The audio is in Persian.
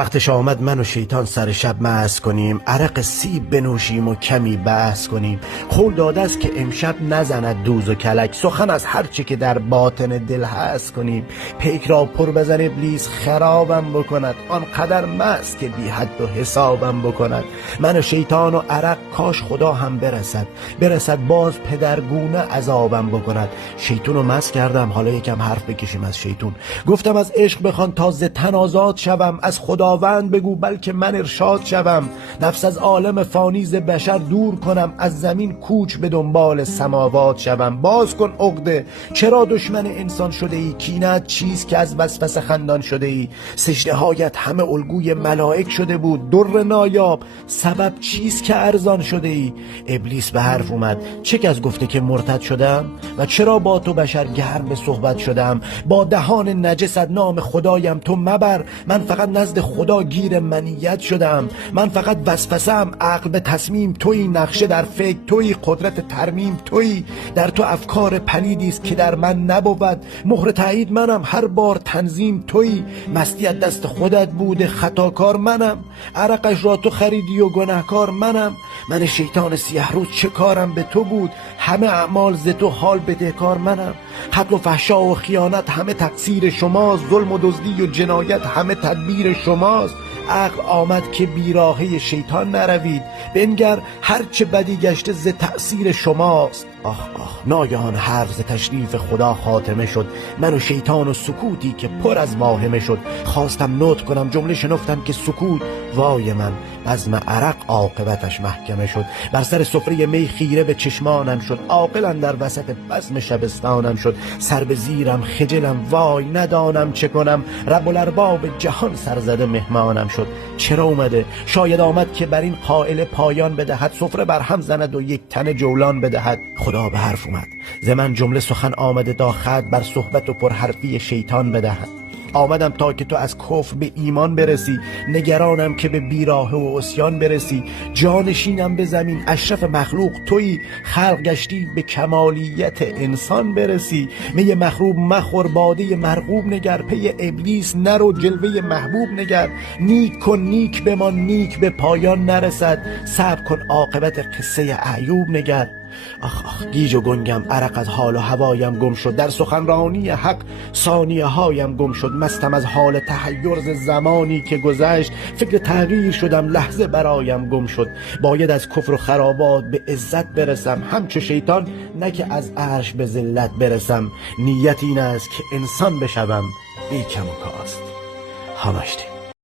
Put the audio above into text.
وقتش آمد من و شیطان سر شب مست کنیم، عرق سیب بنوشیم و کمی بحث کنیم. قول داده است که امشب نزند دوز و کلک، سخن از هر چه که در باطن دل هست کنیم. پیک را پر بزن ابلیس خرابم بکند، آنقدر مست که بی حد و حسابم بکند. من و شیطان و عرق کاش خدا هم برسد باز پدرگونه عذابم بکند. شیطون رو مست کردم، حالا یکم حرف بکشیم از شیطون. گفتم از عشق بخوان تا ز تن آزاد شوم، از خداوند بگو بلکه من ارشاد شوم. نفس از عالم فانی ز بشر دور کنم، از زمین کوچ به دنبال سماوات شوم. باز کن عقده چرا دشمن انسان شده ای، کینت چیست که از وسوسه خندان شده ای. سجده هایت همه الگوی ملائک شده بود، در نایاب سبب چیست که ارزان شده ای. ابلیس به حرف اومد، چه کس گفته که مرتد شدم و چرا با تو بشر گرم به صحبت شدم. با دهان نجست نام خدایم تو مبر، من فقط نزد خدا گیر منیت شدم. من فقط وسوسه‌ام عقل به تصمیم تویی، نقشه در فکر تویی، قدرت ترمیم تویی. در تو افکار پلیدی است که در من نبود، مهر تایید منم هر بار تنظیم تویی. مستی از دست خودت بوده خطاکار منم، عرقش را تو خریدی و گناهکار منم. من شیطان سیه روز چه کارم به تو بود، همه اعمال ز تو حال بدهکار منم. قتل و فحشا و خیانت همه تقصیر شماست، ظلم و دزدی و جنایت همه تدبیر شماست. عقل آمد که بیراهه شیطان نروید، بنگر هر چه بدی گشته ز تأثیر شماست. آخ ناگهان حرف ز تشریف خدا خاتمه شد، من و شیطان و سکوتی که پر از واهمه شد. خواستم نطق کنم جمله شنفتم که سکوت، وای من بزم عرق عاقبتش محکمه شد. بر سر سفره می خیره به چشمانم شد، عاقل در وسط بزم شبستانم شد. سر به زیرم خجلم وای ندانم چه کنم، رب الارباب جهان سرزده مهمانم شد. چرا اومده؟ شاید آمد که بر این قائل پایان بدهد، سفره بر هم زند و یک تن جولان بدهد. خدا به حرف اومد، ز من جمله سخن آمده تا خط بر صحبت و پرحرفی شیطان بدهد. آمدم تا که تو از کفر به ایمان برسی، نگرانم که به بیراه و عصیان برسی. جانشینم به زمین اشرف مخلوق تویی، خلق گشتی به کمالیت انسان برسی. می مخروب مخور باده مرغوب نگر، پی ابلیس نرو جلوه محبوب نگر. نیک کن نیک بمان نیک به پایان نرسد، صبر کن عاقبت قصه ایوب نگر. آخ گیج و گنگم، عرق از حال و هوایم گم شد، در سخنرانی حق ثانیه هایم گم شد. مستم از حال تحیر ز زمانی که گذشت، فکر تغییر شدم لحظه برایم گم شد. باید از کفر و خرابات به عزت برسم، همچو شیطان نه که از عرش به ذلت برسم. نیت این است که انسان بشوم بی کم و کاست. همشتی